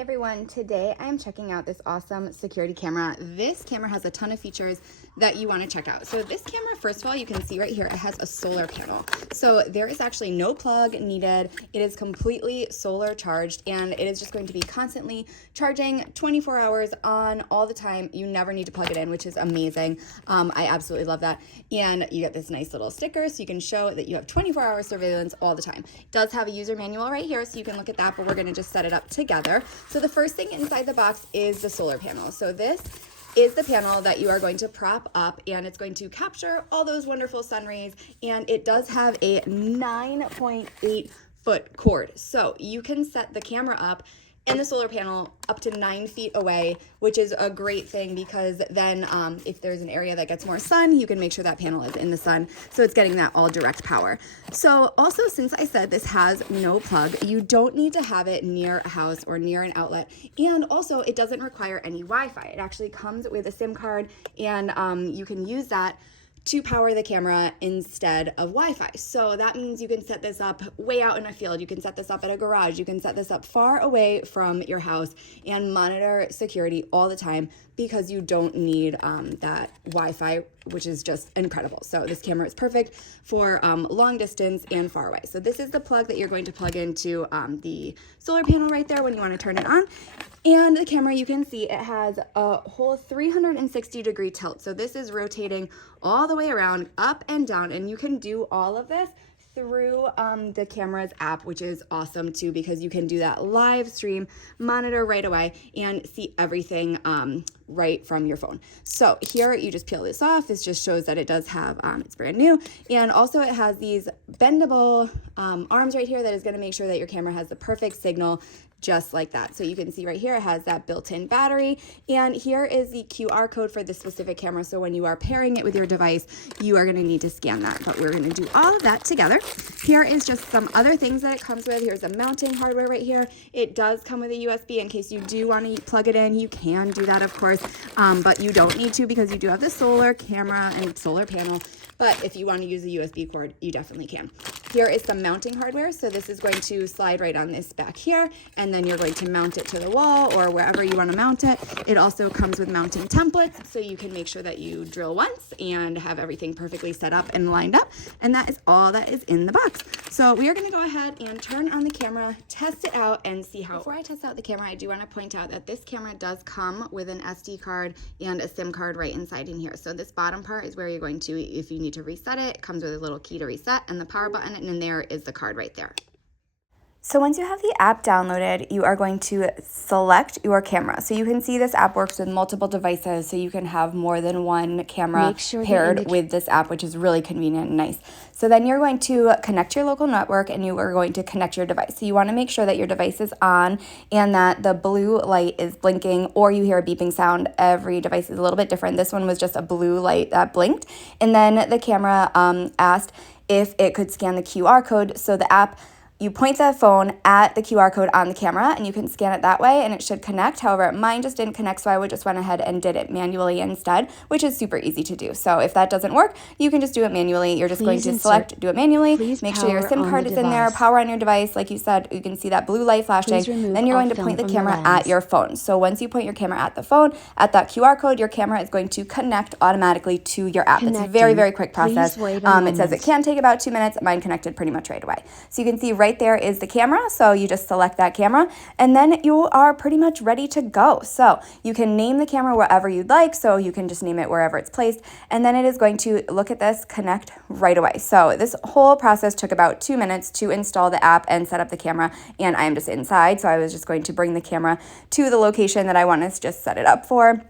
Hey everyone, today I'm checking out this awesome security camera. This camera has a ton of features that you want to check out. So this camera, first of all, you can see right here, it has a solar panel. So there is actually no plug needed. It is completely solar charged and it is just going to be constantly charging 24 hours on all the time. You never need to plug it in, which is amazing. I absolutely love that. And you get this nice little sticker so you can show that you have 24-hour surveillance all the time. It does have a user manual right here so you can look at that, but we're going to just set it up together. So the first thing inside the box is the solar panel. So this is the panel that you are going to prop up and it's going to capture all those wonderful sun rays, and it does have a 9.8 foot cord. So you can set the camera up and the solar panel up to 9 feet away, which is a great thing because then if there's an area that gets more sun, you can make sure that panel is in the sun. So it's getting that all direct power. So also, since I said this has no plug, you don't need to have it near a house or near an outlet. And also it doesn't require any Wi-Fi. It actually comes with a SIM card and you can use that to power the camera instead of Wi-Fi. So that means you can set this up way out in a field. You can set this up at a garage. You can set this up far away from your house and monitor security all the time because you don't need that Wi-Fi, which is just incredible. So this camera is perfect for long distance and far away. So this is the plug that you're going to plug into the solar panel right there when you want to turn it on. And the camera, you can see it has a whole 360-degree tilt. So this is rotating all the way around, up and down, and you can do all of this through the camera's app, which is awesome too because you can do that live stream, monitor right away, and see everything right from your phone. So here you just peel this off. This just shows that it does have, it's brand new, and also it has these bendable arms right here that is going to make sure that your camera has the perfect signal just like that. So you can see right here, it has that built-in battery, and here is the QR code for this specific camera. So when you are pairing it with your device, you are gonna need to scan that, but we're gonna do all of that together. Here is just some other things that it comes with. Here's the mounting hardware right here. It does come with a USB in case you do wanna plug it in. You can do that, of course, but you don't need to because you do have the solar camera and solar panel. But if you want to use a USB cord, you definitely can. Here is some mounting hardware. So this is going to slide right on this back here, and then you're going to mount it to the wall or wherever you want to mount it. It also comes with mounting templates, so you can make sure that you drill once and have everything perfectly set up and lined up. And that is all that is in the box. So we are going to go ahead and turn on the camera, test it out, and see how. Before I test out the camera, I do want to point out that this camera does come with an SD card and a SIM card right inside in here. So this bottom part is where you're going to, if you need to reset it, it comes with a little key to reset and the power button, and in there is the card right there. So once you have the app downloaded, you are going to select your camera. So you can see this app works with multiple devices, so you can have more than one camera paired with this app, which is really convenient and nice. So then you're going to connect your local network and you are going to connect your device. So you want to make sure that your device is on and that the blue light is blinking or you hear a beeping sound. Every device is a little bit different. This one was just a blue light that blinked. And then the camera asked if it could scan the QR code. So the app, you point the phone at the QR code on the camera and you can scan it that way and it should connect. However, mine just didn't connect, so I just went ahead and did it manually instead, which is super easy to do. So if that doesn't work, you can just do it manually. You're just going to select, do it manually, make sure your SIM card is in there, power on your device. Like you said, you can see that blue light flashing. Then you're going to point the camera at your phone. So once you point your camera at the phone, at that QR code, your camera is going to connect automatically to your app. It's a very, very quick process. It says it can take about 2 minutes. Mine connected pretty much right away. So you can see right there is the camera, so you just select that camera and then you are pretty much ready to go. So you can name the camera wherever you'd like, so you can just name it wherever it's placed, and then it is going to look at this, connect right away. So this whole process took about 2 minutes to install the app and set up the camera, and I am just inside, so I was just going to bring the camera to the location that I want to just set it up for.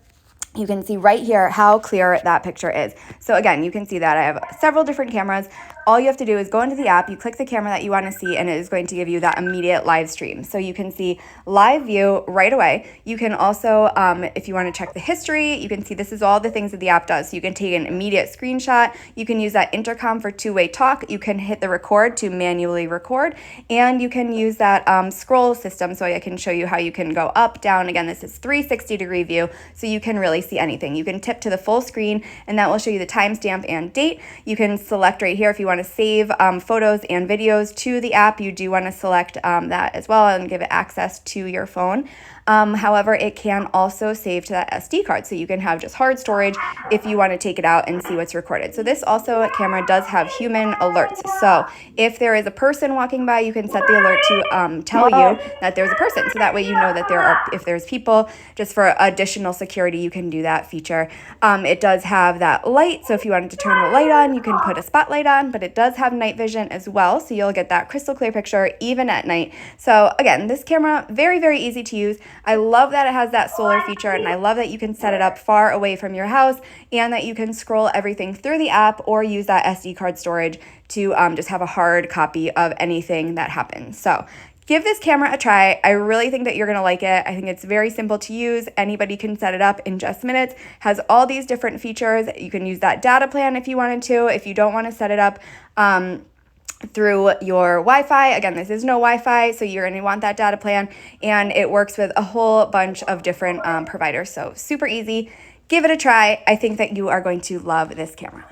You can see right here how clear that picture is. So again, you can see that I have several different cameras. All you have to do is go into the app, you click the camera that you want to see, and it is going to give you that immediate live stream. So you can see live view right away. You can also, if you want to check the history, you can see this is all the things that the app does. So you can take an immediate screenshot. You can use that intercom for two-way talk. You can hit the record to manually record, and you can use that scroll system. So I can show you how you can go up, down. Again, this is 360-degree view, so you can really see anything. You can tip to the full screen, and that will show you the timestamp and date. You can select right here if you want want to save photos and videos to the app, you do want to select that as well and give it access to your phone. However, it can also save to that SD card, so you can have just hard storage if you want to take it out and see what's recorded. So this also camera does have human alerts. So if there is a person walking by, you can set the alert to tell you that there's a person. So that way you know that if there's people, just for additional security, you can do that feature. It does have that light, so if you wanted to turn the light on, you can put a spotlight on, but it does have night vision as well, so you'll get that crystal clear picture even at night. So again, this camera, very, very easy to use. I love that it has that solar feature, and I love that you can set it up far away from your house and that you can scroll everything through the app or use that SD card storage to just have a hard copy of anything that happens. So give this camera a try. I really think that you're going to like it. I think it's very simple to use. Anybody can set it up in just minutes. Has all these different features. You can use that data plan if you wanted to. If you don't want to set it up through your Wi-Fi. Again, this is no Wi-Fi, so you're going to want that data plan, and it works with a whole bunch of different providers. So super easy. Give it a try. I think that you are going to love this camera.